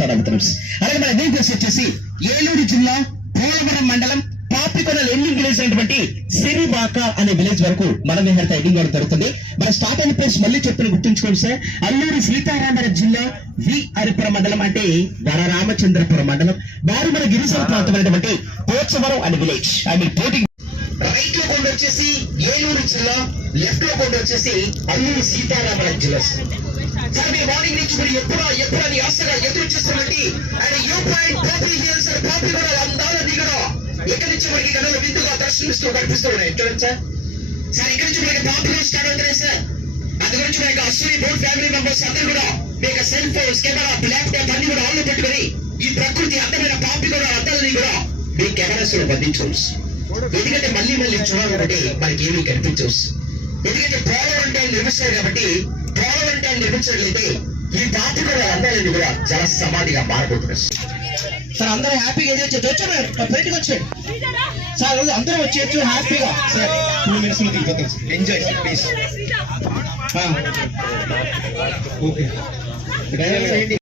Start అవుతాం. అలాగే మన వెహికల్స్ వచ్చేసి ఏలూరు జిల్లా పోలవరం మండలం పాపికొండల ఎండింగ్ విలేజ్ అయినటువంటి సిరిబాక అనే విలేజ్ వరకు మన విహరిత ఎండింగ్ అవడం జరుగుతుంది. మన స్టార్ట్ అయిన ప్లేస్ మళ్ళీ చెప్తున్న గుర్తుంచుకోండి సార్. అల్లూరి సీతారామరాజు జిల్లా వి అరిపురం మండలం అంటే వరరామచంద్రపురం మండలం. వారు మన గిరిజన ప్రాంతమైనటువంటి పోచవరం అనే విలేజ్. ఐ మీన్ పోటీ రైట్ లో కొండ వచ్చేసి ఏలూరు జిల్లా, లెఫ్ట్ లో కొండ వచ్చేసి అల్లూరి సీతారామరాజు జిల్లా. సార్ మీ మార్నింగ్ నుంచి మీరు ఎప్పుడు అని ఆశగా ఎదురు చూస్తున్నట్టు ఆయన you point poppy hills and poppy కూడా అందాల దిగడం ఎక్కడి నుంచి మనకి కనుక విందుగా దర్శనమిస్తూ కనిపిస్తూ ఉన్నాయి. చూడండి సార్. సార్ ఇక్కడి నుంచి మనకి పాపీలో స్టార్ట్ అవుతున్నాయి సార్. అది గురించి మనకి అశ్విని బోర్డ్ ఫ్యామిలీ మెంబర్స్ అందరూ కూడా మీకు సెల్ ఫోన్స్, కెమెరా, ల్యాప్టాప్ అన్ని కూడా ఆన్లో పెట్టుకుని ఈ ప్రకృతి అందమైన పాపీ కూడా అద్దాలని కూడా మీ కెమెరాస్ లో బంధించవచ్చు. ఎందుకంటే మళ్ళీ చూడాలి కాబట్టి మనకి ఏమీ కనిపించవచ్చు. ఎందుకంటే పోలవరం డ్యాం నిర్మిస్తారు కాబట్టి పోలవరం డ్యాం నిర్మించినట్లయితే ఈ పాపి కూడా అందాలని కూడా చాలా సమాధిగా మారబోతున్నారు. సార్ అందరూ హ్యాపీగా ఎంజాయ్ చేయొచ్చు. వచ్చారు బయటకు వచ్చాడు సార్, అందరూ వచ్చేయచ్చు హ్యాపీగా. సార్ 2 minutes లో దిగిపోతాం. Enjoy please. ఓకే